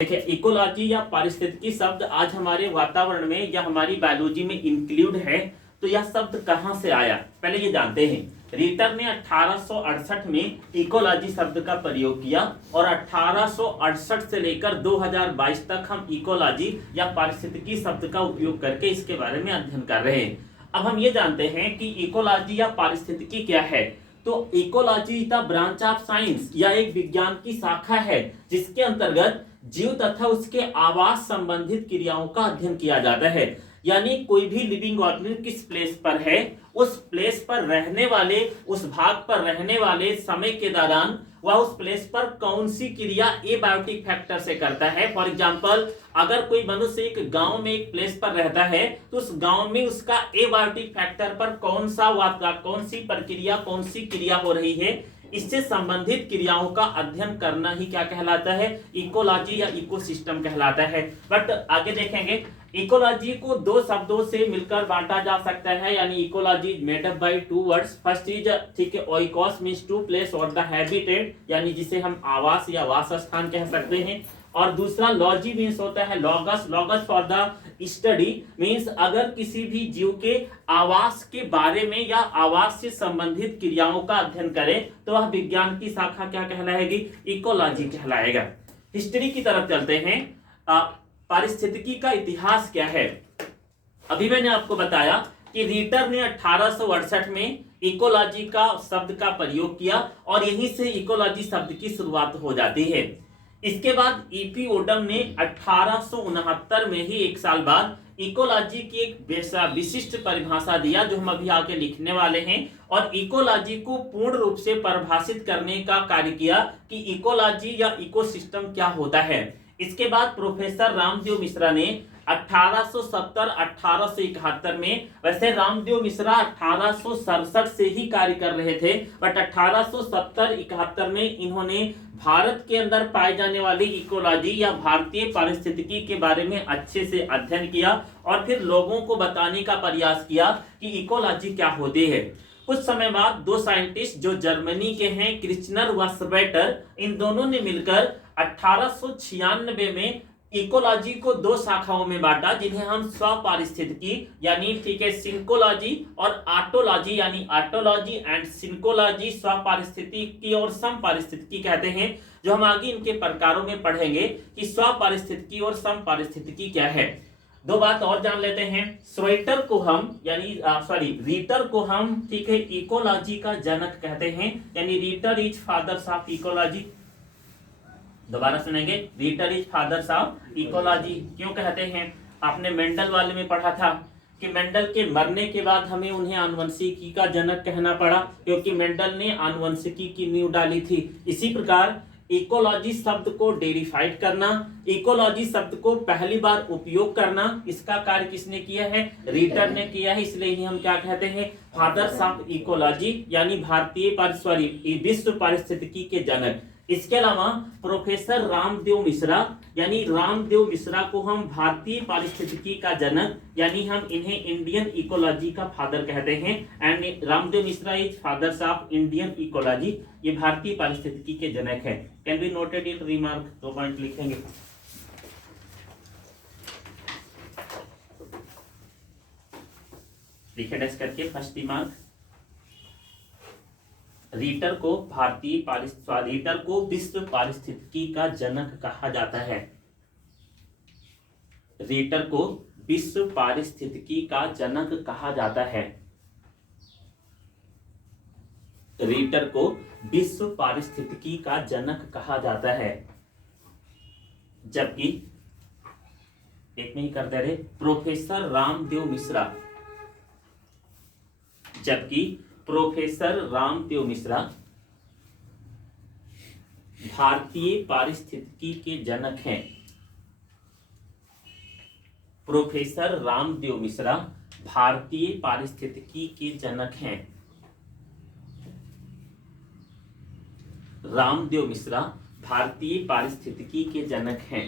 देखिए, इकोलॉजी या पारिस्थितिकी शब्द आज हमारे वातावरण में या हमारी बायोलॉजी में इंक्लूड है। तो यह शब्द कहां से आया, पहले ये जानते हैं। रीटर ने 1868 में इकोलॉजी शब्द का प्रयोग किया और 1868 से लेकर 2022 तक हम इकोलॉजी या पारिस्थितिकी शब्द का उपयोग करके इसके बारे में अध्ययन कर रहे हैं। अब हम ये जानते हैं कि इकोलॉजी या पारिस्थितिकी क्या है। तो ecology the branch of science या एक विज्ञान की शाखा है जिसके अंतर्गत जीव तथा उसके आवास संबंधित क्रियाओं का अध्ययन किया जाता है। यानी कोई भी लिविंग ऑर्गेनिज्म किस प्लेस पर है, उस प्लेस पर रहने वाले, उस भाग पर रहने वाले समय के दौरान वह उस प्लेस पर कौन सी क्रिया एबायोटिक फैक्टर से करता है। फॉर एग्जांपल, अगर कोई मनुष्य एक गांव में एक प्लेस पर रहता है तो उस गांव में उसका एबायोटिक फैक्टर पर कौन सी प्रक्रिया, कौन सी क्रिया हो रही है, इससे संबंधित क्रियाओं का अध्ययन करना ही क्या कहलाता है, इकोलॉजी या इकोसिस्टम कहलाता है। बट आगे देखेंगे, इकोलॉजी को दो शब्दों से मिलकर बांटा जा सकता है। यानी ecology made up by two words. First is, ठीक है, ओइकोस मींस टू प्लेस और द हैबिटेट, यानी जिसे हम आवास या वास स्थान कह सकते हैं। और दूसरा लॉजी मीन्स होता है logos. Logos for the study means अगर किसी भी जीव के आवास के बारे में या आवास से संबंधित क्रियाओं का अध्ययन करें तो वह विज्ञान की शाखा क्या कहलाएगी, इकोलॉजी कहलाएगा। हिस्ट्री की तरफ चलते हैं। पारिस्थितिकी का इतिहास क्या है। अभी मैंने आपको बताया कि रीटर ने 1868 में इकोलॉजी का शब्द का प्रयोग किया और यहीं से इकोलॉजी शब्द की शुरुआत हो जाती है। इसके बाद ईपी ओडम ने 1869 में ही एक साल बाद इकोलॉजी की एक विशिष्ट परिभाषा दिया जो हम अभी आगे लिखने वाले हैं। और इकोलॉजी को पूर्ण रूप से परिभाषित करने का कार्य किया कि इकोलॉजी या इकोसिस्टम क्या होता है। इसके बाद प्रोफेसर रामदेव मिश्रा ने 1870-1871 में, वैसे रामदेव मिश्रा 1867 से ही कार्य कर रहे थे, बट 1870-71 में इन्होंने भारत के अंदर पाए जाने वाली इकोलॉजी या भारतीय पारिस्थितिकी के बारे में अच्छे से अध्ययन किया और फिर लोगों को बताने का प्रयास किया कि इकोलॉजी क्या होती है। कुछ समय बाद दो साइंटिस्ट जो जर्मनी के हैं, क्रिचनर व स्वेटर, इन दोनों ने मिलकर 1896 में इकोलॉजी को दो शाखाओं में बांटा जिन्हें हम स्वपारिस्थितिकी यानी, ठीक है, सिंकोलॉजी और ऑटोलॉजी यानी ऑटोलॉजी एंड सिंकोलॉजी, स्वपारिस्थितिकी और समपारिस्थितिकी कहते हैं। जो हम आगे इनके प्रकारों में पढ़ेंगे कि स्वपारिस्थितिकी और समपारिस्थितिकी क्या है। दो बात और जान लेते हैं। स्वेटर को हम रीटर को हम, ठीक है, इकोलॉजी का जनक कहते हैं। यानी Reiter is fathers of ecology. दोबारा सुनेंगे, Reiter is fathers of ecology क्यों कहते हैं। आपने मेंडल वाले में पढ़ा था कि मेंडल के मरने के बाद हमें उन्हें आनुवंशिकी का जनक कहना पड़ा क्योंकि मेंडल ने आनुवंशिकी की नींव डाली थी। इसी प्रकार इकोलॉजी शब्द को डेरिफाइड करना, इकोलॉजी शब्द को पहली बार उपयोग करना, इसका कार्य किसने किया है, रीटर ने किया है। इसलिए ही हम क्या कहते हैं, फादर्स ऑफ इकोलॉजी यानी विश्व पारिस्थितिकी के जनक। इसके अलावा प्रोफेसर रामदेव मिश्रा यानी रामदेव मिश्रा को हम भारतीय पारिस्थितिकी का जनक यानी हम इन्हें इंडियन इकोलॉजी का फादर कहते हैं। And Ramdev Mishra is fathers of Indian ecology, ये भारतीय पारिस्थितिकी के जनक है। Can be noted in remark, 2 point लिखेंगे। लिखे डेस्क करके फर्स्ट रिमार्क, रीटर को विश्व पारिस्थितिकी का जनक कहा जाता है। रीटर को विश्व पारिस्थितिकी का जनक कहा जाता है। रीटर को विश्व पारिस्थितिकी का जनक कहा जाता है। जबकि एक में ही करते रहे, प्रोफेसर रामदेव मिश्रा भारतीय पारिस्थितिकी के जनक हैं। प्रोफेसर रामदेव मिश्रा भारतीय पारिस्थितिकी के जनक हैं। रामदेव मिश्रा भारतीय पारिस्थितिकी के जनक हैं।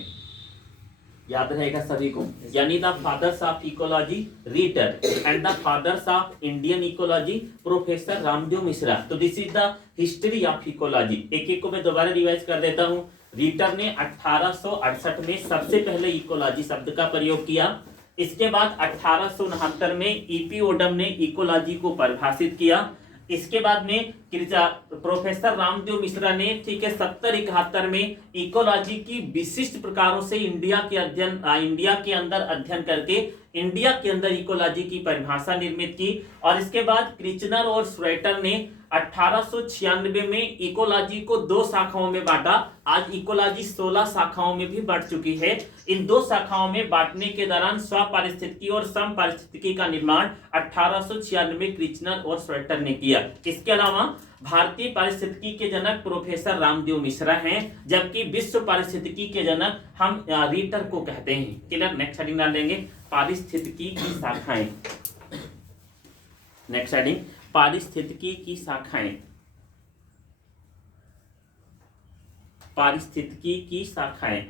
याद रहेगा सभी को। यानी the fathers of ecology Reiter and the fathers of Indian ecology professor Ramdev Mishra. तो this is the history of ecology. एक एक को मैं दोबारा रिवाइज कर देता हूं। रीटर ने 1868 में सबसे पहले इकोलॉजी शब्द का प्रयोग किया। इसके बाद 1869 में ईपी ओडम ने इकोलॉजी को परिभाषित किया। इसके बाद में प्रोफेसर रामदेव मिश्रा ने, ठीक है, 70-71 में इकोलॉजी की विशिष्ट प्रकारों से इंडिया के अंदर अध्ययन करके इंडिया के अंदर इकोलॉजी की परिभाषा निर्मित की। और इसके बाद क्रिचनर और श्वेटर ने 1896 में इकोलॉजी को 2 शाखाओं में बांटा। आज इकोलॉजी 16 शाखाओं में भी बढ़ चुकी है। इन 2 शाखाओं में बांटने के दौरान स्वपारिस्थितिकी और समपारिस्थितिकी का निर्माण 1896 में क्रिचनर और श्वेटर ने किया। इसके अलावा भारतीय पारिस्थितिकी के जनक प्रोफेसर रामदेव मिश्रा हैं, जबकि विश्व पारिस्थितिकी के जनक हम रीटर को कहते हैं। क्लियर? नेक्स्ट हेडिंग डाल देंगे, पारिस्थितिकी की शाखाएं। नेक्स्ट हेडिंग, पारिस्थितिकी की शाखाएं। पारिस्थितिकी की शाखाएं,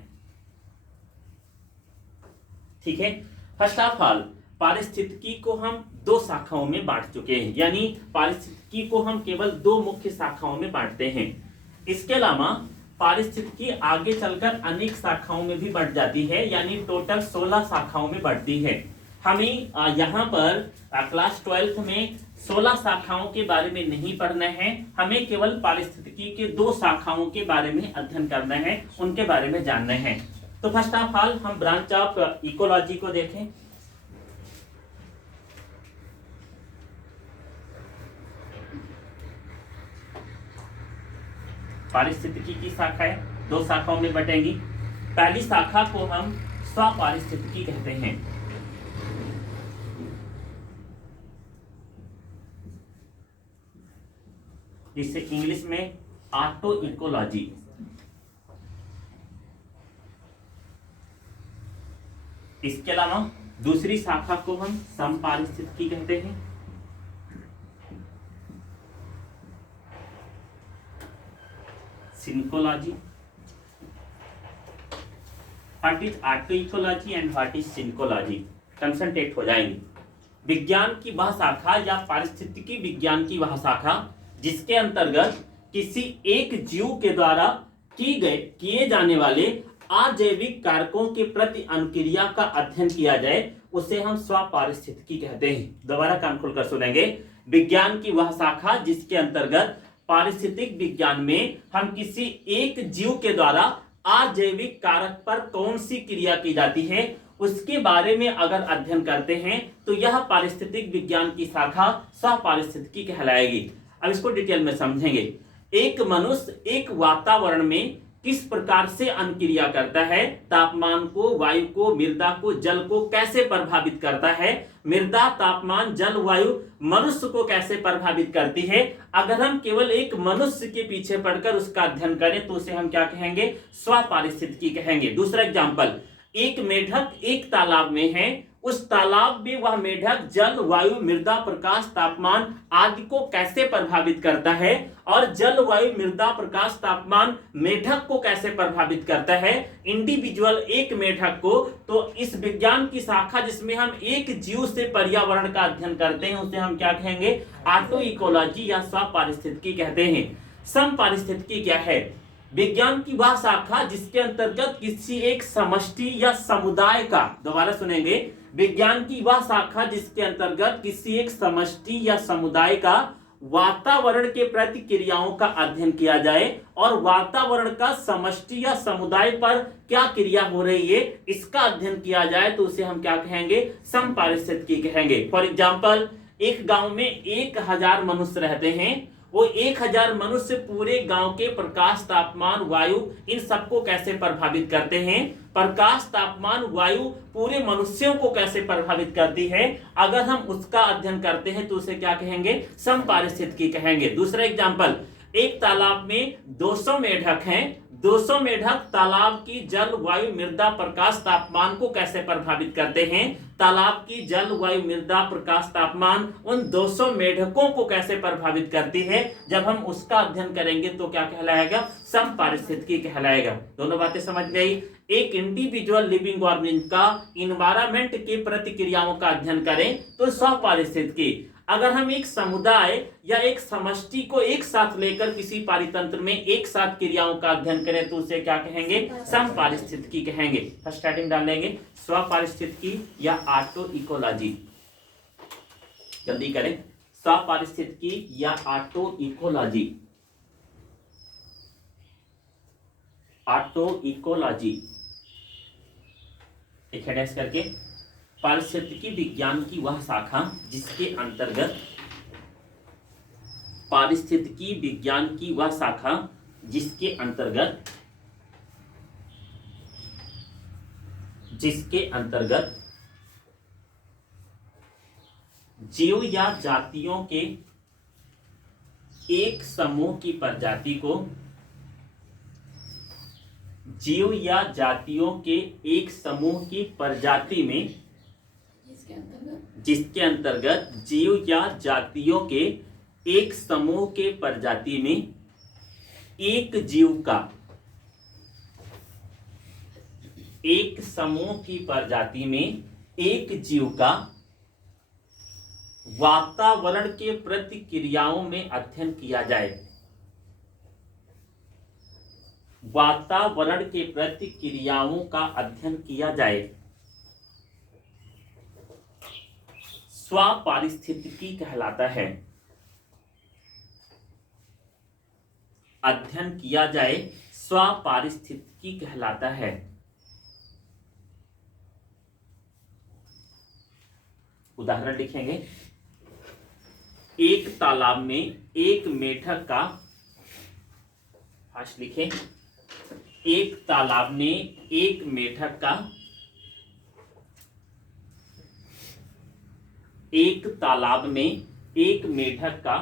ठीक है। फर्स्ट ऑफ ऑल, पारिस्थितिकी को हम 2 शाखाओं में बांट चुके हैं, यानी पारिस्थितिकी को हम केवल 2 मुख्य शाखाओं में बांटते हैं। इसके अलावा पारिस्थितिकी आगे चलकर अनेक शाखाओं में भी बढ़ जाती है, यानी टोटल 16 शाखाओं में बढ़ती है। हमें यहाँ पर क्लास 12th में 16 शाखाओं के बारे में नहीं पढ़ना है, हमें केवल पारिस्थितिकी के 2 शाखाओं के बारे में अध्ययन करना है, उनके बारे में जानना है। तो फर्स्ट ऑफ ऑल हम ब्रांच ऑफ इकोलॉजी को देखें। पारिस्थितिकी की शाखाएं 2 शाखाओं में बटेंगी। पहली शाखा को हम स्वपारिस्थितिकी कहते हैं। जिसे इंग्लिश में ऑटो इकोलॉजी। इसके अलावा दूसरी शाखा को हम समपारिस्थितिकी कहते हैं। Synecology. What is auto ecology and what is synecology? Concentrate हो जाएंगे। विज्ञान की वह शाखा या पारिस्थितिकी विज्ञान की वह शाखा जिसके अंतर्गत किसी एक जीव के द्वारा किए जाने वाले अजैविक कारकों के प्रति अनुक्रिया का अध्ययन किया जाए, उसे हम स्वपारिस्थितिकी कहते हैं। दोबारा कान खोलकर सुनेंगे। विज्ञान की वह शाखा जिसके अंतर्गत पारिस्थितिक विज्ञान में हम किसी एक जीव के द्वारा अजैविक कारक पर कौन सी क्रिया की जाती है, उसके बारे में अगर अध्ययन करते हैं तो यह पारिस्थितिक विज्ञान की शाखा स्वपारिस्थितिकी कहलाएगी। अब इसको डिटेल में समझेंगे। एक मनुष्य एक वातावरण में किस प्रकार से अनुक्रिया करता है, तापमान को, वायु को, मृदा को, जल को कैसे प्रभावित करता है, मृदा, तापमान, जल, वायु मनुष्य को कैसे प्रभावित करती है। अगर हम केवल एक मनुष्य के पीछे पढ़कर उसका अध्ययन करें तो उसे हम क्या कहेंगे? स्वपारिस्थितिकी कहेंगे। दूसरा एग्जाम्पल, एक मेढक एक तालाब में है, उस तालाब में वह मेढक जल, वायु, मृदा, प्रकाश, तापमान आदि को कैसे प्रभावित करता है, और जल, वायु, मृदा, प्रकाश, तापमान मेढक को कैसे प्रभावित करता है, इंडिविजुअल एक मेढक को। तो इस विज्ञान की शाखा जिसमें हम एक जीव से पर्यावरण का अध्ययन करते हैं उसे हम क्या कहेंगे? ऑटो इकोलॉजी या स्वपारिस्थितिकी कहते हैं। समपारिस्थितिकी क्या है? विज्ञान की वह शाखा जिसके अंतर्गत किसी एक समष्टि या समुदाय का, दोबारा सुनेंगे, विज्ञान की वह शाखा जिसके अंतर्गत किसी एक समष्टि या समुदाय का वातावरण के प्रतिक्रियाओं का अध्ययन किया जाए और वातावरण का समष्टि या समुदाय पर क्या क्रिया हो रही है इसका अध्ययन किया जाए तो उसे हम क्या कहेंगे? समपारिस्थितिकी कहेंगे। फॉर एग्जाम्पल, एक गांव में 1000 मनुष्य रहते हैं। वो 1000 मनुष्य पूरे गांव के प्रकाश, तापमान, वायु इन सबको कैसे प्रभावित करते हैं, प्रकाश, तापमान, वायु पूरे मनुष्यों को कैसे प्रभावित करती है, अगर हम उसका अध्ययन करते हैं तो उसे क्या कहेंगे? समपारिस्थितिकी कहेंगे। दूसरा एग्जाम्पल, एक तालाब में 200 मेढक हैं। 200 मेढक तालाब की जल, वायु, मृदा, प्रकाश, तापमान को कैसे प्रभावित करते हैं, तालाब की जल, वायु, मृदा, प्रकाश, तापमान उन 200 मेढकों को कैसे प्रभावित करती है, जब हम उसका अध्ययन करेंगे तो क्या कहलाएगा? समपारिस्थितिकी कहलाएगा। दोनों बातें समझ गई। एक इंडिविजुअल लिविंग ऑर्गेनिज्म का इन्वायरमेंट की प्रतिक्रियाओं का अध्ययन करें तो स्वपारिस्थितिकी। अगर हम एक समुदाय या एक समष्टि को एक साथ लेकर किसी पारितंत्र में एक साथ क्रियाओं का अध्ययन करें तो उसे क्या कहेंगे? समपारिस्थितिकी कहेंगे। फर्स्ट हेडिंग डालेंगे स्वपारिस्थितिकी या ऑटो इकोलॉजी। जल्दी करें, स्वपारिस्थितिकी या ऑटो इकोलॉजी। ऑटो इकोलॉजी एक हेडेक्स करके, पारिस्थितिकी विज्ञान की वह शाखा जिसके अंतर्गत, पारिस्थितिकी विज्ञान की वह शाखा जिसके अंतर्गत जीव या जातियों के एक समूह की प्रजाति को, जीव या जातियों के एक समूह की प्रजाति में, जिसके अंतर्गत जीव या जातियों के एक समूह के प्रजाति में एक जीव का, एक समूह की प्रजाति में एक जीव का वातावरण के प्रतिक्रियाओं में अध्ययन किया जाए। वातावरण के प्रतिक्रियाओं का अध्ययन किया जाए, स्वपारिस्थितिकी कहलाता है। अध्ययन किया जाए स्वपारिस्थितिकी कहलाता है। उदाहरण लिखेंगे, एक तालाब में एक मेढक का, फर्स्ट लिखें, एक तालाब में एक मेढक का, एक तालाब में एक मेढक का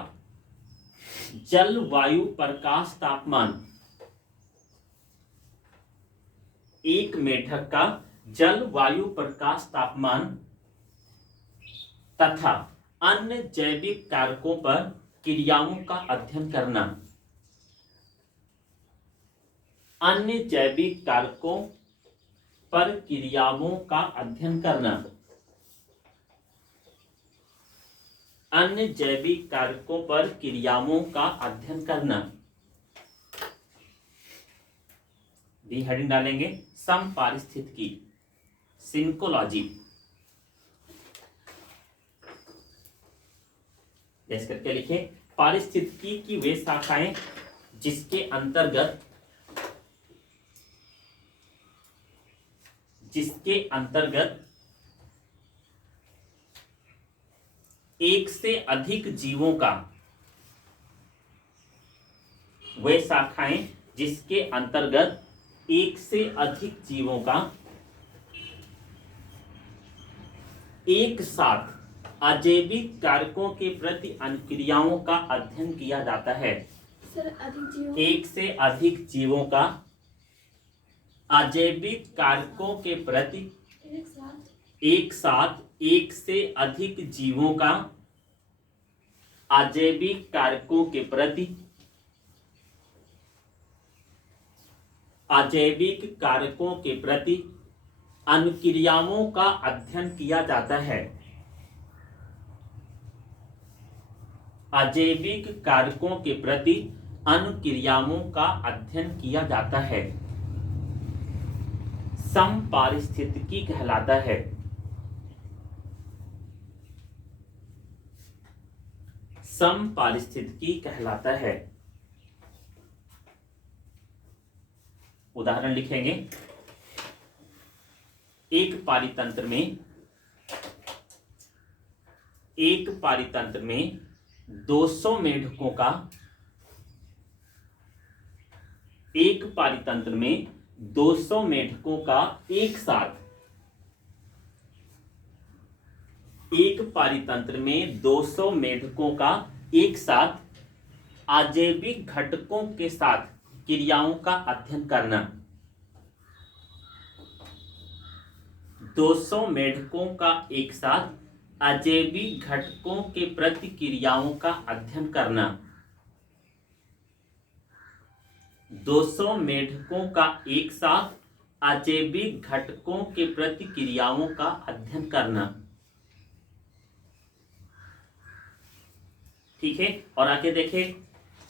जल वायु प्रकाश तापमान, एक मेढक का जल वायु प्रकाश तापमान तथा अन्य जैविक कारकों पर क्रियाओं का अध्ययन करना, अन्य जैविक कारकों पर क्रियाओं का अध्ययन करना, अन्य जैविक कारकों पर क्रियाओं का अध्ययन करना। डी हेडिंग डालेंगे समपारिस्थितिकी, सिंकोलॉजी। जैसे करके लिखे, पारिस्थितिकी की वे शाखाएं जिसके अंतर्गत एक से अधिक जीवों का, वे शाखाएं जिसके अंतर्गत एक से अधिक जीवों का एक साथ अजैविक कारकों के प्रति अनुक्रियाओं का अध्ययन किया जाता है। एक से अधिक जीवों का अजैविक कारकों के प्रति, एक साथ एक से अधिक जीवों का अजैविक कारकों के प्रति, अजैविक कारकों के प्रति अनुक्रियाओं का अध्ययन किया जाता है। अजैविक कारकों के प्रति अनुक्रियाओं का अध्ययन किया जाता है, समपारिस्थितिकी कहलाता है। समपारिस्थितिकी कहलाता है। उदाहरण लिखेंगे, एक पारितंत्र में 200 मेढकों का, एक पारितंत्र में 200 मेढकों का एक साथ, एक पारितंत्र में 200 मेढकों का एक साथ अजैविक घटकों के साथ क्रियाओं का अध्ययन करना। 200 मेढकों का एक साथ अजैविक घटकों के प्रतिक्रियाओं का अध्ययन करना। 200 मेढकों का एक साथ अजैविक घटकों के प्रतिक्रियाओं का अध्ययन करना। ठीक है। और आगे देखें,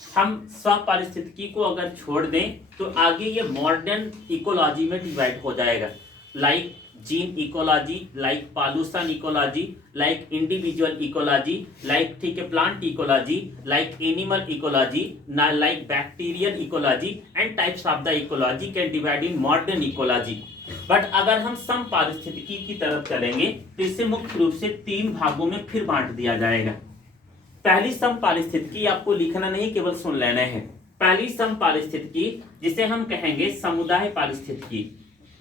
हम स्वपारिस्थितिकी को अगर छोड़ दें तो आगे ये मॉडर्न इकोलॉजी में डिवाइड हो जाएगा, like gene ecology, like pollution ecology, like individual ecology, like ठीक है plant ecology, like animal ecology, like bacterial ecology and types of the ecology can divide in modern ecology. But अगर हम समपारिस्थितिकी की तरफ चलेंगे तो इसे मुख्य रूप से 3 भागों में फिर बांट दिया जाएगा। पहली समपारिस्थितिकी आपको लिखना नहीं, केवल सुन लेना है। पहली समपारिस्थितिकी जिसे हम कहेंगे समुदाय पारिस्थितिकी,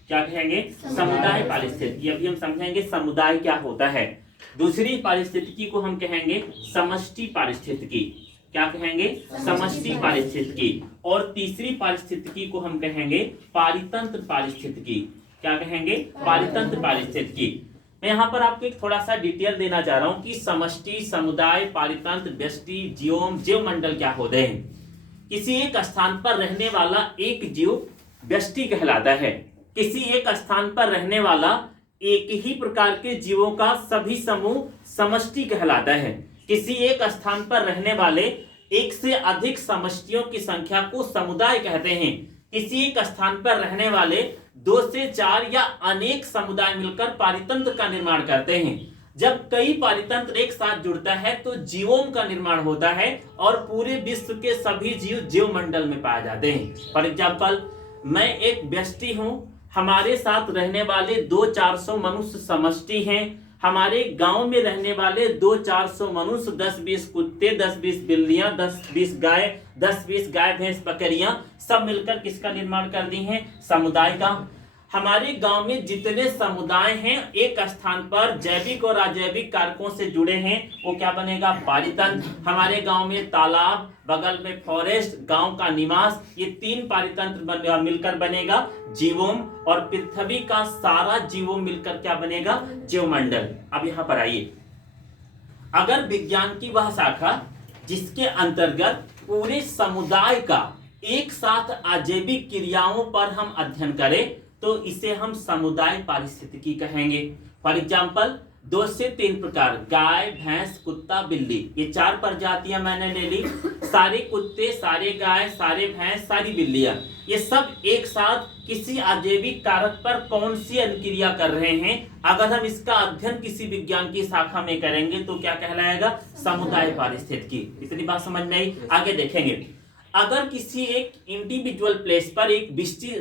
क्या कहेंगे? समुदाय पारिस्थितिकी। अभी हम समझेंगे समुदाय क्या होता है। दूसरी पारिस्थितिकी को हम कहेंगे समष्टि पारिस्थितिकी, क्या कहेंगे? समष्टि पारिस्थितिकी। और तीसरी पारिस्थितिकी को हम कहेंगे पारितंत्र पारिस्थितिकी, क्या कहेंगे? पारितंत्र पारिस्थितिकी। मैं यहाँ पर आपको एक थोड़ा सा डिटेल देना चाह रहा हूँ कि समष्टि, समुदाय, पारितंत्र, व्यष्टि, जीवोम, जीवमंडल क्या होते हैं। किसी एक स्थान पर रहने वाला एक जीव व्यष्टि कहलाता है। किसी एक स्थान पर रहने वाला एक ही प्रकार के जीवों का सभी समूह समष्टि कहलाता है। किसी एक स्थान पर रहने वाले एक से अधिक समष्टियों की संख्या को समुदाय कहते हैं। किसी एक स्थान पर रहने वाले 2 से 4 या अनेक समुदाय मिलकर पारितंत्र का निर्माण करते हैं। जब कई पारितंत्र एक साथ जुड़ता है तो जीवों का निर्माण होता है और पूरे विश्व के सभी जीव जीवमंडल में पाए जाते हैं। फॉर एग्जाम्पल, मैं एक व्यष्टि हूं, हमारे साथ रहने वाले 200-400 मनुष्य समष्टि हैं। हमारे गांव में रहने वाले 200-400 मनुष्य, 10-20 कुत्ते, 10-20 बिल्लियां, 10-20 गाय, 10-20 गाय भैंस बकरियां सब मिलकर किसका निर्माण कर दी हैं? समुदाय का। हमारे गांव में जितने समुदाय हैं एक स्थान पर जैविक और अजैविक कारकों से जुड़े हैं, वो क्या बनेगा? पारितंत्र। हमारे गांव में तालाब, बगल में फॉरेस्ट, गांव का निवास, ये 3 पारितंत्र मिलकर बनेगा जीवोम। और पृथ्वी का सारा जीवोम मिलकर क्या बनेगा? जीवमंडल। अब यहाँ पर आइए, अगर विज्ञान की वह शाखा जिसके अंतर्गत पूरे समुदाय का एक साथ अजैविक क्रियाओं पर हम अध्ययन करें तो इसे हम समुदाय पारिस्थितिकी कहेंगे। फॉर एग्जाम्पल, 2 से 3 प्रकार, गाय, भैंस, कुत्ता, बिल्ली, ये 4 प्रजातियां मैंने ले ली। सारे कुत्ते, सारे गाय, सारे भैंस, सारी बिल्लियां, ये सब एक साथ किसी अजैविक कारक पर कौन सी अनुक्रिया कर रहे हैं, अगर हम इसका अध्ययन किसी विज्ञान की शाखा में करेंगे तो क्या कहलाएगा? समुदाय पारिस्थितिकी। इतनी बात समझ में आई? आगे देखेंगे, अगर किसी एक इंडिविजुअल प्लेस पर एक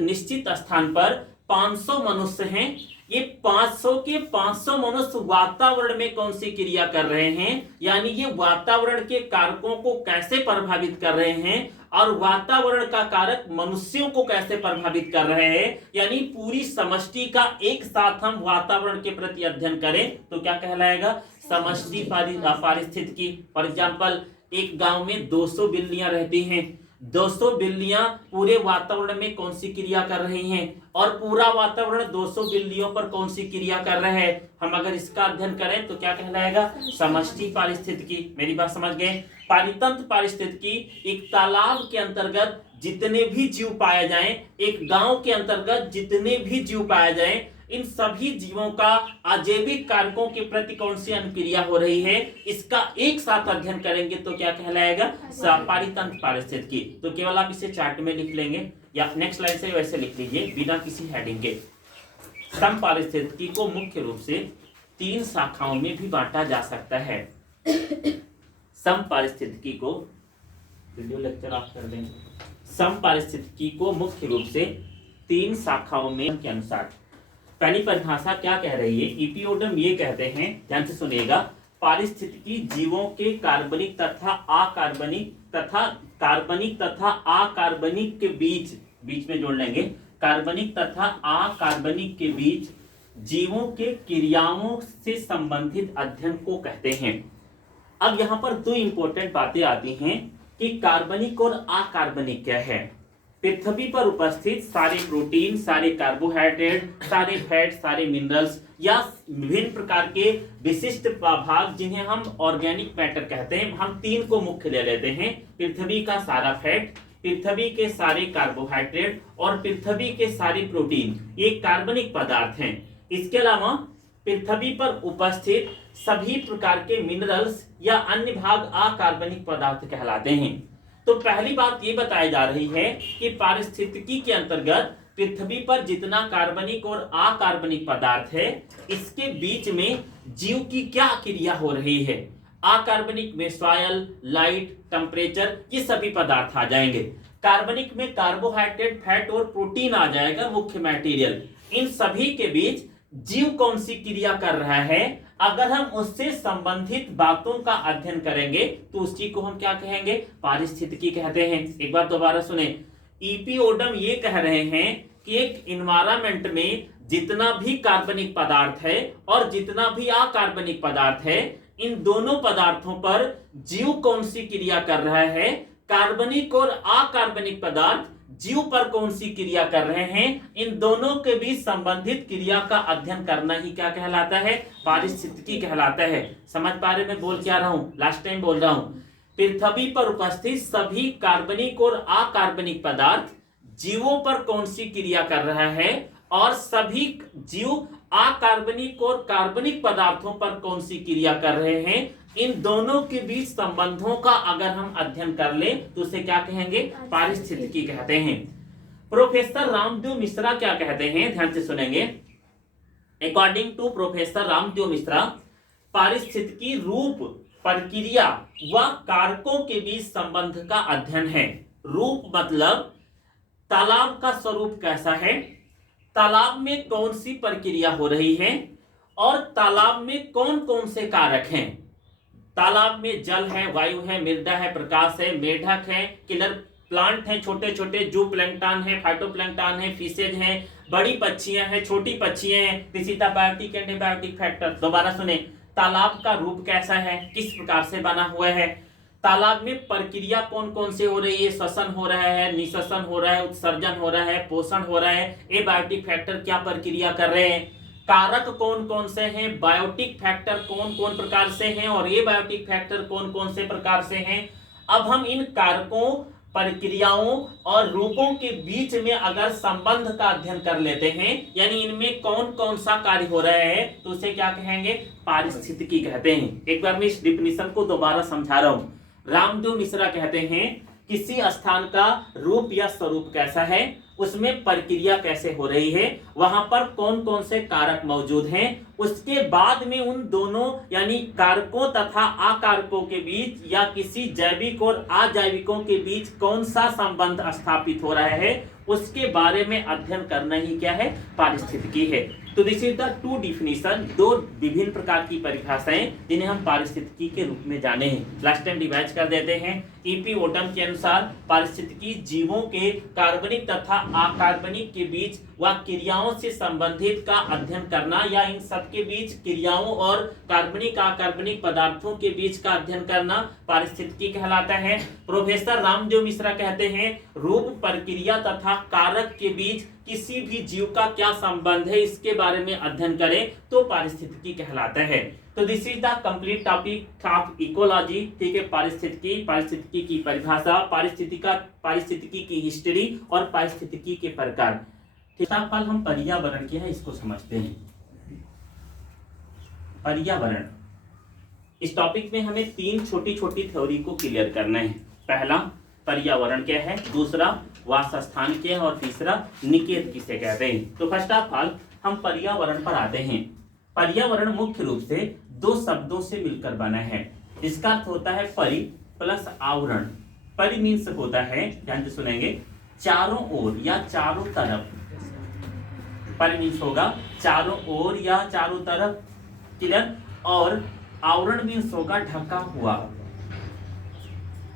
निश्चित स्थान पर 500 मनुष्य हैं, ये 500 के 500 मनुष्य वातावरण में कौन सी क्रिया कर रहे हैं, यानी ये वातावरण के कारकों को कैसे प्रभावित कर रहे हैं और वातावरण का कारक मनुष्यों को कैसे प्रभावित कर रहे हैं, यानी पूरी समष्टि का एक साथ हम वातावरण के प्रति अध्ययन करें तो क्या कहलाएगा? समष्टि पारिस्थितिकी। फॉर एग्जाम्पल, एक गांव में 200 बिल्लियां रहती हैं। 200 बिल्लियां पूरे वातावरण में कौन सी क्रिया कर रही हैं और पूरा वातावरण 200 बिल्लियों पर कौन सी क्रिया कर रहे हैं, हम अगर इसका अध्ययन करें तो क्या कहलाएगा? समष्टि पारिस्थितिकी। मेरी बात समझ गए? पारितंत्र पारिस्थितिकी, एक तालाब के अंतर्गत जितने भी जीव पाए जाएं, एक गांव के अंतर्गत जितने भी जीव पाए जाएं, इन सभी जीवों का अजैविक कारकों के प्रति कौन सी अनुक्रिया हो रही है, इसका एक साथ अध्ययन करेंगे तो क्या कहलाएगा? पारितंत्र पारिस्थितिकी। तो केवल आप इसे चार्ट में लिख लेंगे या नेक्स्ट लाइन से वैसे लिख लीजिए बिना किसी हेडिंग के। समपारिस्थितिकी को मुख्य रूप से 3 शाखाओं में भी बांटा जा सकता है। समपारिस्थितिकी को, वीडियो लेक्चर आप कर देंगे। समपारिस्थितिकी को मुख्य रूप से 3 शाखाओं में के अनुसार, पहली परिभाषा क्या कह रही है? इपिओडम ये कहते हैं, ध्यान से सुनिएगा, पारिस्थितिकी जीवों के कार्बनिक तथा अकार्बनिक के बीच में जोड़ लेंगे, कार्बनिक तथा अकार्बनिक के बीच जीवों के क्रियाओं से संबंधित अध्ययन को कहते हैं। अब यहाँ पर 2 इंपॉर्टेंट बातें आती हैं कि कार्बनिक और अकार्बनिक क्या है। पृथ्वी पर उपस्थित सारे प्रोटीन, सारे कार्बोहाइड्रेट, सारे फैट, सारे मिनरल्स या विभिन्न प्रकार के विशिष्ट भाग जिन्हें हम ऑर्गेनिक मैटर कहते हैं, हम 3 को मुख्य ले लेते हैं। पृथ्वी का सारा फैट, पृथ्वी के सारे कार्बोहाइड्रेट और पृथ्वी के सारे प्रोटीन, ये कार्बनिक पदार्थ हैं। इसके अलावा पृथ्वी पर उपस्थित सभी प्रकार के मिनरल्स या अन्य भाग अकार्बनिक पदार्थ कहलाते हैं। तो पहली बात ये बताई जा रही है कि पारिस्थितिकी के अंतर्गत पृथ्वी पर जितना कार्बनिक और अकार्बनिक पदार्थ है, इसके बीच में जीव की क्या क्रिया हो रही है। अकार्बनिक में सॉइल, लाइट, टेम्परेचर, ये सभी पदार्थ आ जाएंगे। कार्बनिक में कार्बोहाइड्रेट, फैट और प्रोटीन आ जाएगा, मुख्य मटेरियल। इन सभी के बीच जीव कौन सी क्रिया कर रहा है, अगर हम उससे संबंधित बातों का अध्ययन करेंगे तो उस चीज को हम क्या कहेंगे, पारिस्थितिकी कहते हैं। एक बार दोबारा सुने, ईपी ओडम ये कह रहे हैं कि एक इन्वायरमेंट में जितना भी कार्बनिक पदार्थ है और जितना भी अकार्बनिक पदार्थ है, इन दोनों पदार्थों पर जीव कौन सी क्रिया कर रहा है, कार्बनिक और अकार्बनिक पदार्थ जीव पर कौन सी क्रिया कर रहे हैं, इन दोनों के बीच संबंधित क्रिया का अध्ययन करना ही क्या कहलाता है, पारिस्थितिकी कहलाता है। समझ पा रहे मैं बोल क्या रहा हूं, लास्ट टाइम बोल रहा हूं, पृथ्वी पर उपस्थित सभी कार्बनिक और अकार्बनिक पदार्थ जीवों पर कौन सी क्रिया कर रहा है और सभी जीव अकार्बनिक और कार्बनिक पदार्थों पर कौन सी क्रिया कर रहे हैं, इन दोनों के बीच संबंधों का अगर हम अध्ययन कर ले तो उसे क्या कहेंगे, पारिस्थितिकी कहते हैं। प्रोफेसर रामदेव मिश्रा क्या कहते हैं, ध्यान से सुनेंगे। According to professor Ramdev Mishra, पारिस्थितिकी रूप, प्रक्रिया व कारकों के बीच संबंध का अध्ययन है। रूप मतलब तालाब का स्वरूप कैसा है, तालाब में कौन सी प्रक्रिया हो रही है और तालाब में कौन कौन से कारक हैं। तालाब में जल है, वायु है, मृदा है, प्रकाश है, मेढक है, किलर प्लांट हैं, छोटे छोटे जू प्लैंकटन है, फाइटोप्लैंकटन है, फिशेज हैं, बड़ी पक्षियां हैं, छोटी पक्षियां हैं, this is the biotic and abiotic factor. दोबारा सुने, तालाब का रूप कैसा है, किस प्रकार से बना हुआ है, तालाब में प्रक्रिया कौन कौन से हो रही है, श्वसन हो रहा है, निःश्वसन हो रहा है, उत्सर्जन हो रहा है, पोषण हो रहा है, एबायोटिक फैक्टर क्या प्रक्रिया कर रहे हैं, कारक कौन कौन से हैं, बायोटिक फैक्टर कौन कौन प्रकार से हैं और एबायोटिक फैक्टर कौन कौन से प्रकार से हैं। अब हम इन कारकों, प्रक्रियाओं और रूपों के बीच में अगर संबंध का अध्ययन कर लेते हैं, यानी इनमें कौन कौन सा कार्य हो रहा है, तो उसे क्या कहेंगे, पारिस्थितिकी कहते हैं। एक बार मैं इस डिफिनीशन को दोबारा समझा रहा हूं। रामदेव मिश्रा कहते हैं किसी स्थान का रूप या स्वरूप कैसा है, उसमें प्रक्रिया कैसे हो रही है, वहां पर कौन कौन से कारक मौजूद हैं, उसके बाद में उन दोनों यानी कारकों तथा अकारकों के बीच या किसी जैविक और अजैविकों के बीच कौन सा संबंध स्थापित हो रहा है, उसके बारे में अध्ययन करना ही क्या है, पारिस्थितिकी है। तो this is the two definition, दो विभिन्न प्रकार की परिभाषाएं जिन्हें हम पारिस्थितिकी के रूप में जाने हैं। लास्ट टाइम डिवाइड कर देते हैं। ईपी ओटम के अनुसार पारिस्थितिकी जीवों के कार्बनिक तथा अकार्बनिक के बीच व क्रियाओं से संबंधित का अध्ययन करना या इन सब के बीच क्रियाओं और कार्बनिक अकार्बनिक पदार्थों के बीच का अध्ययन करना पारिस्थितिकी कहलाता है। प्रोफेसर रामदेव मिश्रा कहते हैं रूप, प्रक्रिया तथा कारक के बीच किसी भी जीव का क्या संबंध है, इसके बारे में अध्ययन करें तो पारिस्थितिकी कहलाता है। तो this is the complete topic of ecology. ठीक है, पारिस्थितिकी की परिभाषा, पारिस्थितिकी की हिस्ट्री और पारिस्थितिकी के प्रकार। फल हम पर्यावरण क्या है इसको समझते हैं। पर्यावरण, इस टॉपिक में हमें तीन छोटी छोटी थ्योरी को क्लियर करना है। पहला, पर्यावरण क्या है, दूसरा वासस्थान क्या है और तीसरा निकेत किसे कहते हैं। तो फर्स्ट ऑफ ऑल हम पर्यावरण पर आते हैं। पर्यावरण मुख्य रूप से दो शब्दों से मिलकर बना है, इसका अर्थ होता है परि प्लस आवरण। परि मीन्स होता है, ध्यान से सुनेंगे, चारों ओर या चारों तरफ। परि मीन्स होगा चारों ओर या चारों तरफ, क्लियर। और आवरण मीन्स होगा ढका हुआ।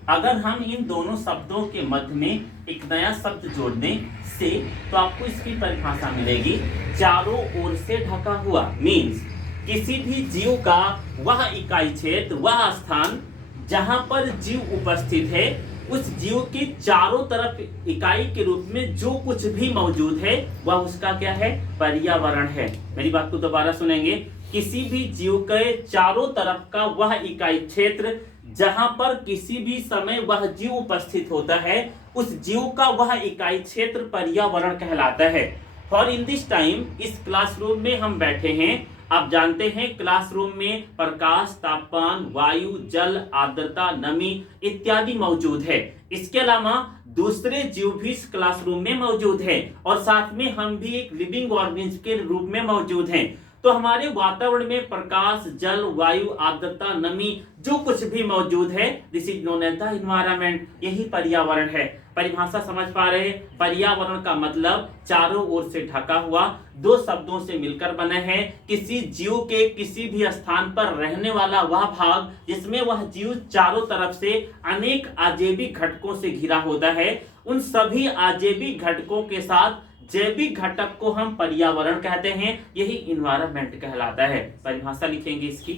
अगर हम इन दोनों शब्दों के मध्य में एक नया शब्द जोड़ दें से, तो आपको इसकी परिभाषा मिलेगी चारों ओर से ढका हुआ। मीन्स किसी भी जीव का वह इकाई क्षेत्र, वह स्थान जहां पर जीव उपस्थित है, उस जीव के चारों तरफ इकाई के रूप में जो कुछ भी मौजूद है वह उसका क्या है, पर्यावरण है। मेरी बात को दोबारा सुनेंगे। किसी भी जीव के चारों तरफ का वह इकाई क्षेत्र जहां पर किसी भी समय वह जीव उपस्थित होता है, उस जीव का वह इकाई क्षेत्र पर्यावरण कहलाता है। फॉर इन दिस टाइम, इस क्लासरूम में हम बैठे हैं आप जानते हैं क्लासरूम में प्रकाश, तापमान, वायु, जल, आर्द्रता, नमी इत्यादि मौजूद है। इसके अलावा दूसरे जीव भी इस क्लासरूम में मौजूद है और साथ में हम भी एक लिविंग ऑर्गेनिज्म के रूप में मौजूद हैं। तो हमारे वातावरण में प्रकाश, जल, वायु, आर्द्रता, नमी जो कुछ भी मौजूद है, this is known as the environment, यही पर्यावरण है। परिभाषा समझ पा रहे हैं? पर्यावरण का मतलब चारों ओर से ढका हुआ, दो शब्दों से मिलकर बने हैं, किसी जीव के किसी भी स्थान पर रहने वाला वह भाग जिसमें वह जीव चारों तरफ से अनेक अजैवी घटकों से घिरा होता है। उन सभी अजैवी घटकों के साथ जैविक घटक को हम पर्यावरण कहते हैं, यही इन्वायरमेंट कहलाता है। परिभाषा लिखेंगे इसकी।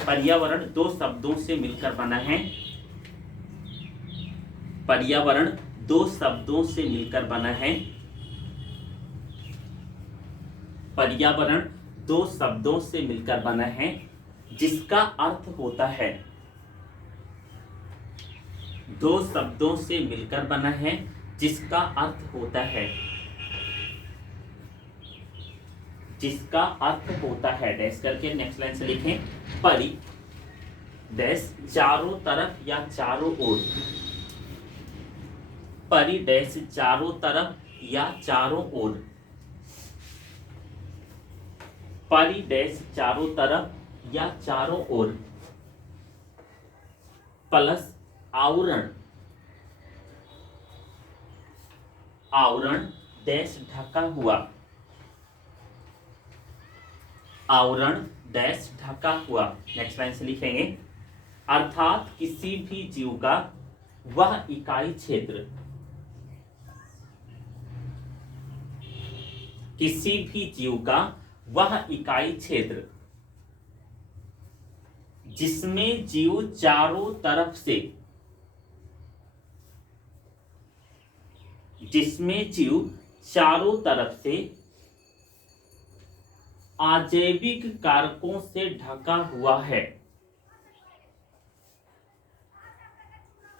पर्यावरण दो शब्दों से मिलकर बना है। पर्यावरण दो शब्दों से मिलकर बना है। पर्यावरण दो शब्दों से मिलकर बना है जिसका अर्थ होता है, दो शब्दों से मिलकर बना है जिसका अर्थ होता है, जिसका अर्थ होता है डैश करके नेक्स्ट लाइन से लिखें, परि डैश चारों तरफ या चारों ओर, परि डैश चारों तरफ या चारों ओर, परि डैश चारों तरफ या चारों ओर, प्लस आवरण, आवरण डैश ढका हुआ, आवरण डैश ढका हुआ। नेक्स्ट लाइन से लिखेंगे, अर्थात किसी भी जीव का वह इकाई क्षेत्र, किसी भी जीव का वह इकाई क्षेत्र जिसमें जीव चारों तरफ से, जिसमें जीव चारों तरफ से अजैविक कारकों से ढका हुआ है,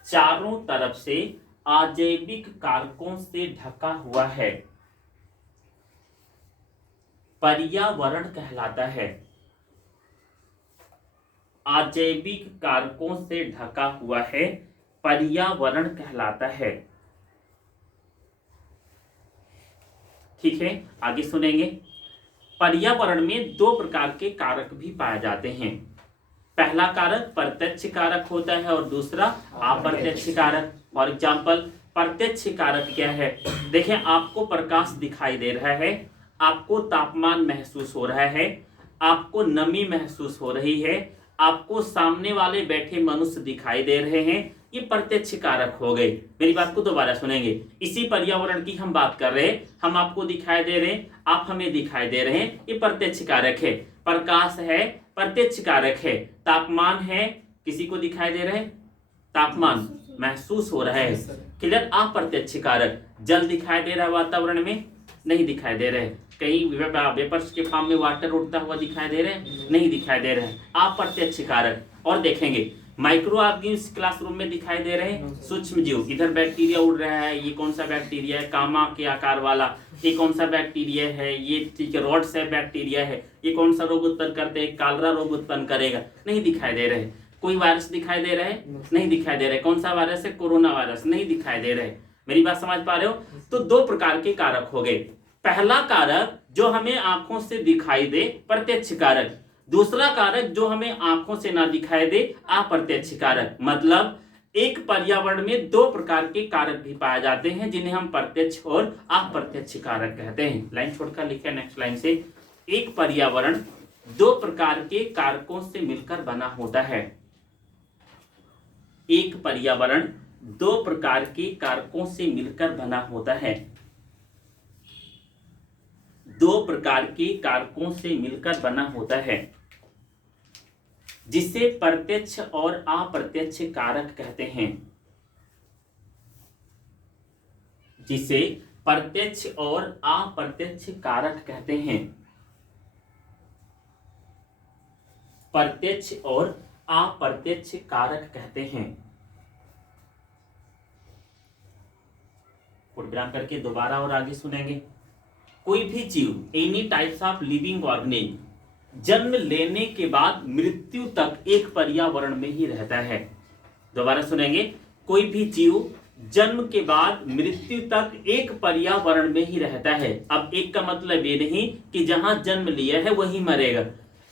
चारों तरफ से अजैविक कारकों से ढका हुआ है, पर्यावरण कहलाता है। अजैविक कारकों से ढका हुआ है, पर्यावरण कहलाता है। ठीक है, आगे सुनेंगे। पर्यावरण में दो प्रकार के कारक भी पाए जाते हैं। पहला कारक प्रत्यक्ष कारक होता है और दूसरा अप्रत्यक्ष कारक। फॉर एग्जाम्पल, प्रत्यक्ष कारक क्या है? देखें, आपको प्रकाश दिखाई दे रहा है, आपको तापमान महसूस हो रहा है, आपको नमी महसूस हो रही है, आपको सामने वाले बैठे मनुष्य दिखाई दे रहे हैं, ये प्रत्यक्ष कारक हो गए। मेरी बात को दोबारा सुनेंगे। इसी पर्यावरण की हम बात कर रहे हैं, हम आपको दिखाई दे रहे हैं, आप हमें दिखाई दे रहे हैं, ये प्रत्यक्ष कारक है। प्रकाश है, प्रत्यक्ष कारक है। तापमान है, किसी को दिखाई दे रहा है, तापमान महसूस हो रहा है, क्लियर, अप्रत्यक्ष कारक। जल दिखाई दे रहा है वातावरण में, नहीं दिखाई दे रहे। कहीं वेपर्स के फॉर्म में वाटर उड़ता हुआ दिखाई दे रहे हैं, नहीं दिखाई दे रहे हैं, अप्रत्यक्ष कारक। और देखेंगे माइक्रो ऑर्गेनिज्म क्लासरूम में दिखाई दे रहे हैं, सूक्ष्म जीव। इधर बैक्टीरिया उड़ रहा है, ये कौन सा बैक्टीरिया है, कामा के आकार वाला, ये कौन सा बैक्टीरिया है, ये ठीक है रॉड से बैक्टीरिया है, ये कौन सा रोग उत्पन्न करते हैं, कालरा रोग उत्पन्न करेगा, नहीं दिखाई दे रहे। कोई वायरस दिखाई दे रहा है, नहीं दिखाई दे रहा है। कौन सा वायरस है, कोरोना वायरस, नहीं दिखाई दे रहे। मेरी बात समझ पा रहे हो? तो दो प्रकार के कारक हो गए। पहला कारक जो हमें आंखों से दिखाई दे, प्रत्यक्ष कारक। दूसरा कारक जो हमें आंखों से ना दिखाई दे, अप्रत्यक्ष कारक। मतलब एक पर्यावरण में दो प्रकार के कारक भी पाए जाते हैं जिन्हें हम प्रत्यक्ष और अप्रत्यक्ष कारक कहते हैं। लाइन छोड़कर लिखे नेक्स्ट लाइन से, एक पर्यावरण दो प्रकार के कारकों से मिलकर बना होता है। एक पर्यावरण दो प्रकार के कारकों से मिलकर बना होता है। दो प्रकार के कारकों से मिलकर बना होता है, जिसे प्रत्यक्ष और अप्रत्यक्ष कारक कहते हैं। जिसे प्रत्यक्ष और अप्रत्यक्ष कारक कहते हैं। प्रत्यक्ष और अप्रत्यक्ष कारक कहते हैं। विराम करके दोबारा और आगे सुनेंगे। कोई भी जीव, any types of living organism, जन्म लेने के बाद मृत्यु तक एक पर्यावरण में ही रहता है। दोबारा सुनेंगे, कोई भी जीव जन्म के बाद मृत्यु तक एक पर्यावरण में ही रहता है। अब एक का मतलब ये नहीं कि जहां जन्म लिया है वही मरेगा,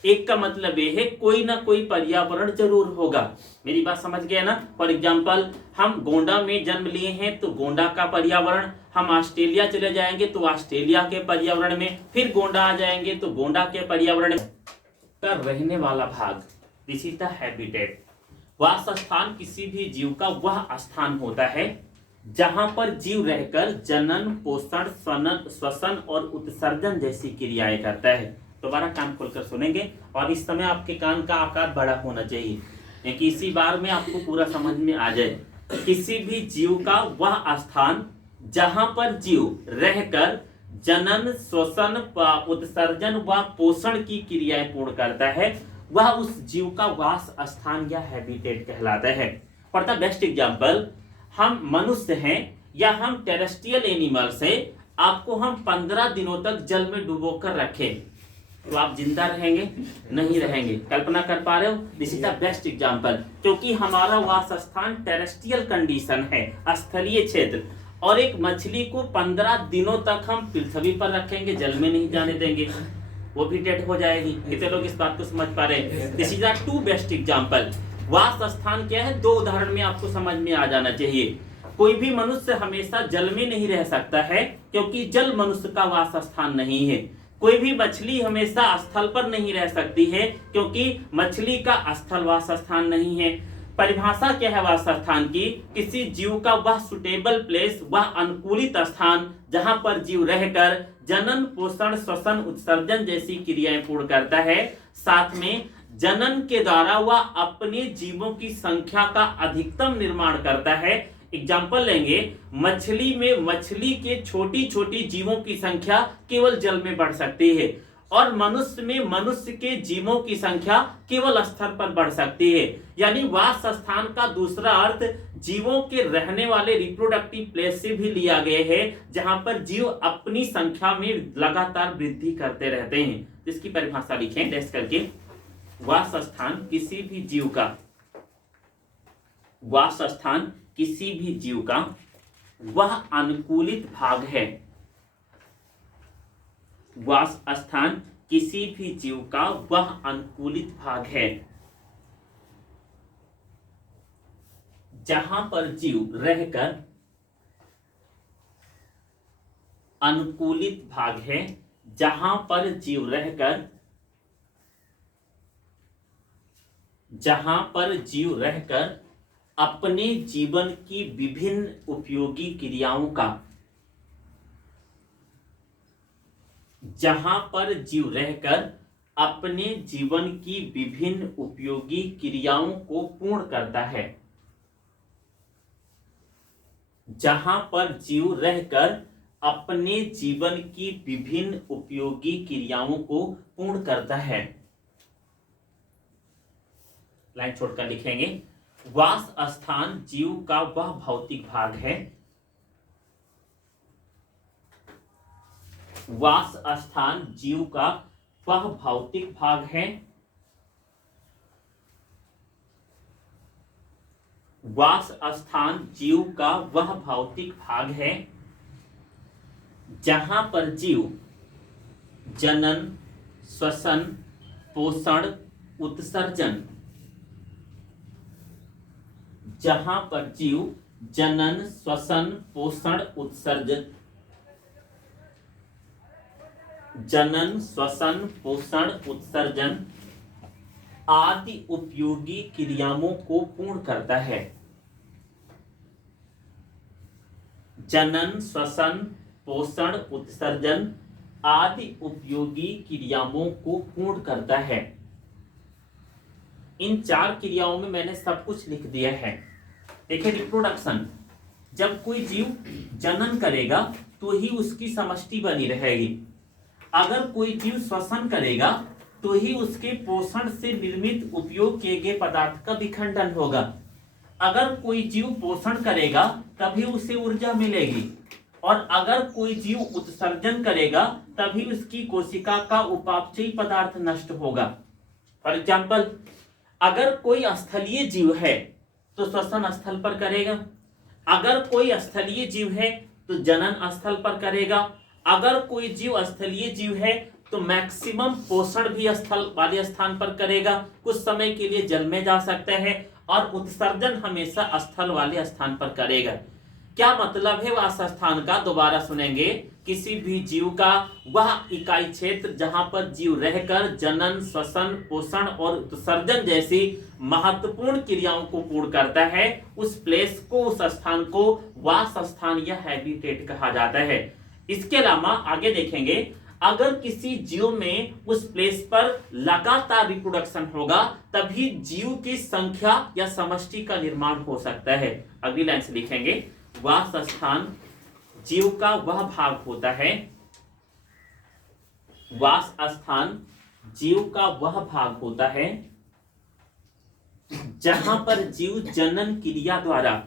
एक का मतलब ये है कोई ना कोई पर्यावरण जरूर होगा। मेरी बात समझ गए ना? फॉर एग्जाम्पल, हम गोंडा में जन्म लिए हैं तो गोंडा का पर्यावरण, हम ऑस्ट्रेलिया चले जाएंगे तो ऑस्ट्रेलिया के पर्यावरण में, फिर गोंडा आ जाएंगे तो गोंडा के पर्यावरण में। का रहने वाला भाग, दिस इज द हैबिटेट। वासस्थान किसी भी जीव का वह स्थान होता है जहां पर जीव रहकर जनन, पोषण, श्वसन और उत्सर्जन जैसी क्रियाएं करता है। दोबारा कान खोलकर सुनेंगे, और इस समय आपके कान का आकार बड़ा होना चाहिए क्योंकि इसी बार में आपको पूरा समझ में आ जाए। किसी भी जीव का वह स्थान जहां पर जीव रहकर जनन, श्वसन, उत्सर्जन व पोषण की क्रियाएं पूर्ण करता है, वह उस जीव का वास स्थान या हैबिटेट कहलाता है। फॉर द बेस्ट एग्जाम्पल, हम मनुष्य हैं या हम टेरेस्ट्रियल एनिमल्स हैं, आपको हम 15 दिनों तक जल में डुबोकर रखें तो आप जिंदा रहेंगे? नहीं रहेंगे। कल्पना कर पा रहे हो? This is the best example, क्योंकि हमारा वास स्थान टेरेस्ट्रियल कंडीशन है, स्थलीय क्षेत्र, और एक मछली को 15 दिनों तक हम पृथ्वी पर रखेंगे, जल में नहीं जाने देंगे, वो भी डेड हो जाएगी। कितने लोग इस बात को समझ पा रहे हैं? This is the two best example. वास स्थान क्या है, 2 उदाहरण में आपको समझ में आ जाना चाहिए। कोई भी मनुष्य हमेशा जल में नहीं रह सकता है क्योंकि जल मनुष्य का वास स्थान नहीं है। कोई भी मछली हमेशा स्थल पर नहीं रह सकती है क्योंकि मछली का स्थल वास स्थान नहीं है। परिभाषा क्या है वास स्थान की? किसी जीव का वह सुटेबल प्लेस, वह अनुकूलित स्थान जहां पर जीव रहकर जनन, पोषण, श्वसन, उत्सर्जन जैसी क्रियाएं पूर्ण करता है, साथ में जनन के द्वारा वह अपने जीवों की संख्या का अधिकतम निर्माण करता है। एग्जाम्पल लेंगे, मछली में मछली के छोटी छोटी जीवों की संख्या केवल जल में बढ़ सकती है, और मनुष्य में मनुष्य के जीवों की संख्या केवल स्थल पर बढ़ सकती है। यानी वास स्थान का दूसरा अर्थ जीवों के रहने वाले रिप्रोडक्टिव प्लेस से भी लिया गया है, जहां पर जीव अपनी संख्या में लगातार वृद्धि करते रहते हैं। इसकी परिभाषा लिखें डैश करके, वास स्थान किसी भी जीव का, वास स्थान किसी भी जीव का वह अनुकूलित भाग है। वास स्थान किसी भी जीव का वह अनुकूलित भाग है जहां पर जीव रहकर, अनुकूलित भाग है जहां पर जीव रहकर, जहां पर जीव रहकर अपने जीवन की विभिन्न उपयोगी क्रियाओं का, जहां पर जीव रहकर अपने जीवन की विभिन्न उपयोगी क्रियाओं को पूर्ण करता है, जहां पर जीव रहकर अपने जीवन की विभिन्न उपयोगी क्रियाओं को पूर्ण करता है। लाइन छोड़कर लिखेंगे, वास स्थान जीव का वह भौतिक भाग है, वास स्थान जीव का वह भौतिक भाग है, वास स्थान जीव का वह भौतिक भाग है जहां पर जीव जनन, श्वसन, पोषण, उत्सर्जन, जहां पर जीव जनन, श्वसन, पोषण, उत्सर्जन, जनन, श्वसन, पोषण, उत्सर्जन आदि उपयोगी क्रियाओं को पूर्ण करता है। जनन, श्वसन, पोषण, उत्सर्जन आदि उपयोगी क्रियाओं को पूर्ण करता है। इन 4 क्रियाओं में मैंने सब कुछ लिख दिया है। देखिए, रिप्रोडक्शन, जब कोई जीव जनन करेगा तो ही उसकी समष्टि बनी रहेगी। अगर कोई जीव श्वसन करेगा तो ही उसके पोषण से निर्मित उपयोग किए गए पदार्थ का विखंडन होगा। अगर कोई जीव पोषण करेगा तभी उसे ऊर्जा मिलेगी, और अगर कोई जीव उत्सर्जन करेगा तभी उसकी कोशिका का उपापचयी पदार्थ नष्ट होगा। फॉर एग्जाम्पल, अगर कोई स्थलीय जीव है तो श्वसन स्थल पर करेगा, अगर कोई स्थलीय जीव है तो जनन स्थल पर करेगा, अगर कोई जीव स्थलीय जीव है तो मैक्सिमम पोषण भी स्थल वाले स्थान पर करेगा, कुछ समय के लिए जल में जा सकता है, और उत्सर्जन हमेशा स्थल वाले स्थान पर करेगा। क्या मतलब है वास स्थान का? दोबारा सुनेंगे। किसी भी जीव का वह इकाई क्षेत्र जहां पर जीव रहकर जनन, श्वसन, पोषण और उत्सर्जन जैसी महत्वपूर्ण क्रियाओं को पूर्ण करता है, उस प्लेस को, उस स्थान को वास स्थान या हैबिटेट कहा जाता है। इसके अलावा आगे देखेंगे, अगर किसी जीव में उस प्लेस पर लगातार रिप्रोडक्शन होगा तभी जीव की संख्या या समष्टि का निर्माण हो सकता है। अगली लाइन से लिखेंगे, वास स्थान जीव का वह भाग होता है, वास स्थान जीव का वह भाग होता है जहां पर जीव जनन क्रिया द्वारा,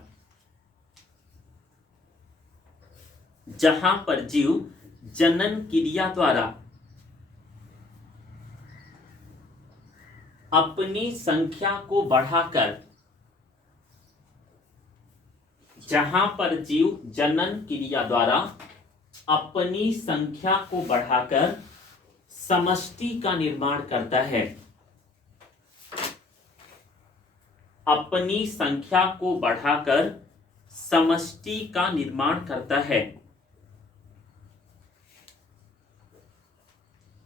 जहां पर जीव जनन क्रिया द्वारा अपनी संख्या को बढ़ाकर, जहां पर जीव जनन क्रिया द्वारा अपनी संख्या को बढ़ाकर समष्टि का निर्माण करता है, अपनी संख्या को बढ़ाकर समष्टि का निर्माण करता है,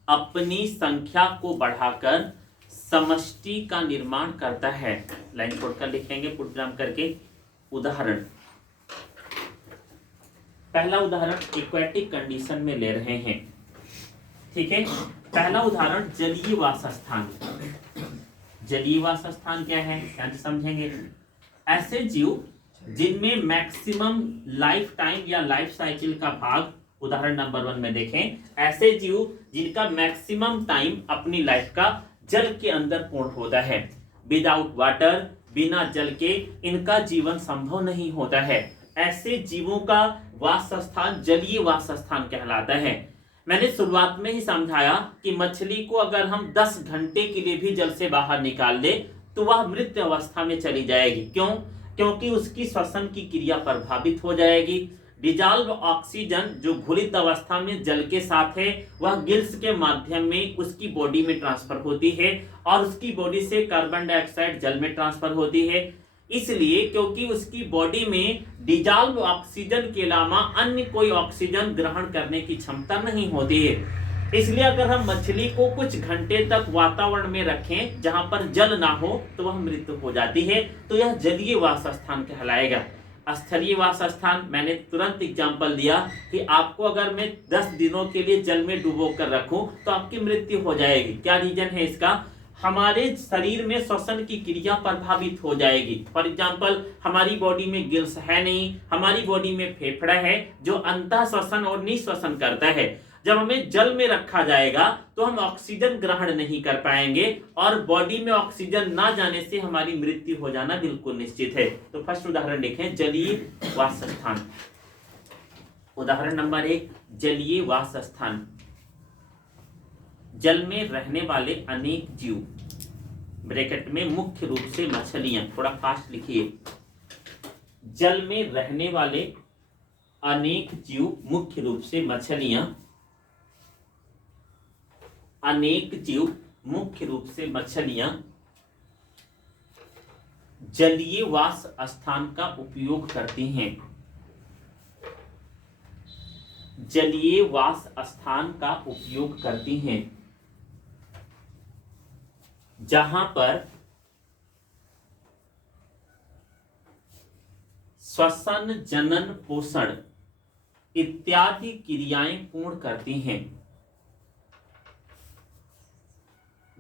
अपनी संख्या को बढ़ाकर समष्टि का निर्माण करता है। लाइन छोड़कर लिखेंगे पुटग्राम करके। उदाहरण, पहला उदाहरण एक्वेटिक कंडीशन में ले रहे हैं, ठीक है। पहला उदाहरण जलीय वास स्थान। जलीय वास स्थान क्या है, क्या समझेंगे? ऐसे जीव जिनमें मैक्सिमम लाइफ टाइम या लाइफ साइकिल का भाग, उदाहरण नंबर 1 में देखें, ऐसे जीव जिनका मैक्सिमम टाइम अपनी लाइफ का जल के अंदर पूर्ण होता है। विदाउट वाटर, बिना जल के इनका जीवन संभव नहीं होता है। ऐसे जीवों का वास स्थान जलीय वास स्थान कहलाता है। मैंने शुरुआत में ही समझाया कि मछली को अगर हम 10 घंटे के लिए भी जल से बाहर निकाल दे तो वह मृत अवस्था में चली जाएगी। क्यों? क्योंकि उसकी श्वसन की क्रिया प्रभावित हो जाएगी। डिजॉल्व ऑक्सीजन जो घुलित अवस्था में जल के साथ है वह गिल्स के माध्यम में उसकी बॉडी में ट्रांसफर होती है और उसकी बॉडी से कार्बन डाइऑक्साइड जल में ट्रांसफर होती है। इसलिए क्योंकि उसकी बॉडी में डिजॉल्व ऑक्सीजन के अलावा अन्य कोई ऑक्सीजन ग्रहण करने की क्षमता नहीं होती है, इसलिए अगर हम मछली को कुछ घंटे तक वातावरण में रखें जहां पर जल ना हो तो वह मृत हो जाती है। तो यह जलीय वास स्थान कहलाएगा। स्थलीय वास स्थान मैंने तुरंत एग्जांपल दिया कि आपको अगर मैं 10 दिनों के लिए जल में डुबो कर रखूं तो आपकी मृत्यु हो जाएगी। क्या रीजन है इसका? हमारे शरीर में श्वसन की क्रिया प्रभावित हो जाएगी। फॉर एग्जांपल, हमारी बॉडी में गिल्स है नहीं, हमारी बॉडी में फेफड़ा है जो अंतः श्वसन और निःश्वसन करता है। जब हमें जल में रखा जाएगा तो हम ऑक्सीजन ग्रहण नहीं कर पाएंगे और बॉडी में ऑक्सीजन ना जाने से हमारी मृत्यु हो जाना बिल्कुल निश्चित है। तो फर्स्ट उदाहरण देखें, जलीय वास स्थान। उदाहरण नंबर 1, जलीय वास स्थान। जल में रहने वाले अनेक जीव, ब्रैकेट में मुख्य रूप से मछलियां, थोड़ा फास्ट लिखिए। जल में रहने वाले अनेक जीव, मुख्य रूप से मछलियां, अनेक जीव मुख्य रूप से मछलियां जलीय वास स्थान का उपयोग करती हैं। जलीय वास स्थान का उपयोग करती हैं जहां पर श्वसन, जनन, पोषण इत्यादि क्रियाएं पूर्ण करती हैं।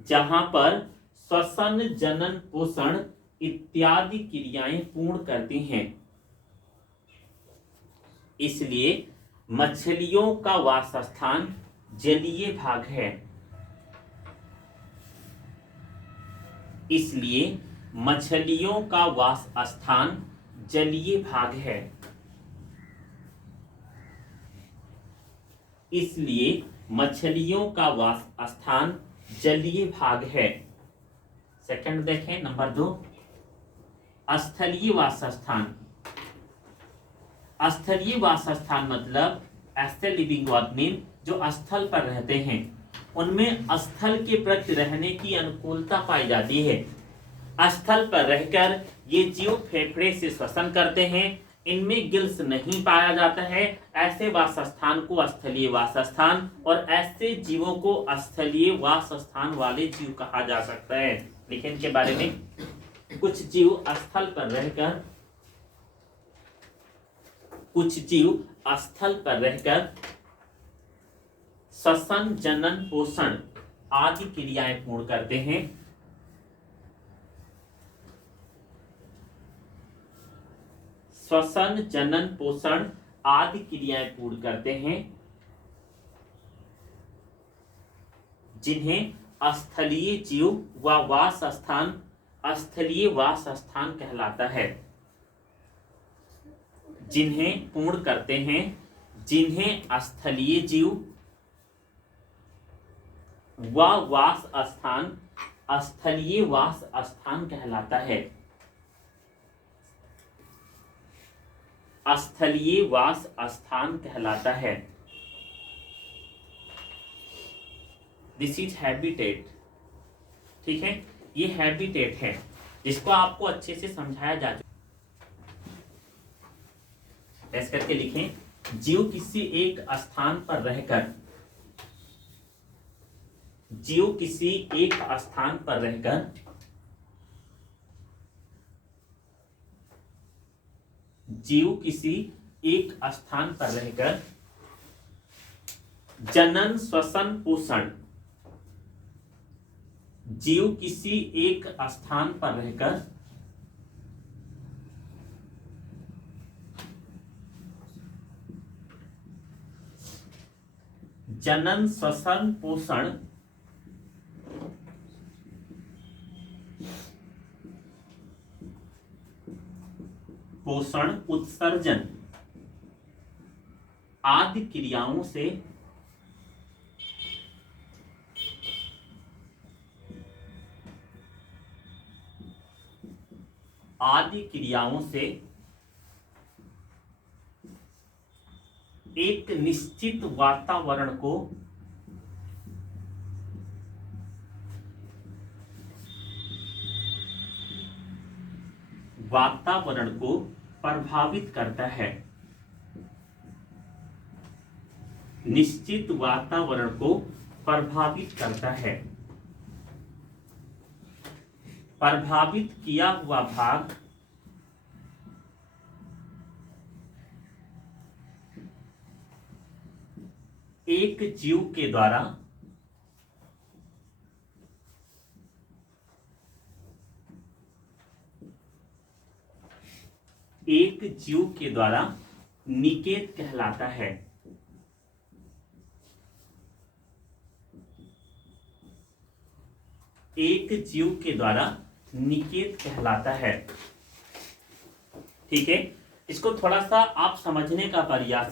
जहां पर श्वसन, जनन, पोषण इत्यादि क्रियाएं पूर्ण करती हैं। इसलिए मछलियों का वास स्थान जलीय भाग है। इसलिए मछलियों का वास स्थान जलीय भाग है। इसलिए मछलियों का वास स्थान जलीय भाग है। सेकंड देखें, नंबर 2, स्थलीय वासस्थान। स्थलीय वासस्थान मतलब ऐसे लिविंग ऑर्गेनिज्म जो स्थल पर रहते हैं, उनमें स्थल के प्रति रहने की अनुकूलता पाई जाती है। स्थल पर रहकर ये जीव फेफड़े से श्वसन करते हैं, इनमें गिल्स नहीं पाया जाता है। ऐसे वासस्थान को स्थलीय वासस्थान और ऐसे जीवों को स्थलीय वासस्थान वाले जीव कहा जा सकता है। लेकिन इनके बारे में, कुछ जीव स्थल पर रहकर श्वसन, जनन, पोषण आदि क्रियाएं पूर्ण करते हैं। श्वसन, जनन, पोषण आदि क्रियाएं पूर्ण करते हैं, जिन्हें स्थलीय जीव व वास स्थान स्थलीय वास स्थान कहलाता है। जिन्हें पूर्ण करते हैं, जिन्हें स्थलीय जीव व वास स्थान स्थलीय वास स्थान कहलाता है। स्थलीय वास स्थान कहलाता है। This is habitat. ठीक है, ये हैबिटेट है जिसको आपको अच्छे से समझाया जा चुका। ऐसे करके लिखें, जीव किसी एक स्थान पर रहकर जीव किसी एक स्थान पर रहकर जीव किसी एक स्थान पर रहकर जनन, श्वसन, पोषण जीव किसी एक स्थान पर रहकर जनन, श्वसन, पोषण, उत्सर्जन आदि क्रियाओं से एक निश्चित वातावरण को प्रभावित करता है। निश्चित वातावरण को प्रभावित करता है। प्रभावित किया हुआ भाग एक जीव के द्वारा निकेत कहलाता है। एक जीव के द्वारा निकेत कहलाता है। ठीक है, इसको थोड़ा सा आप समझने का प्रयास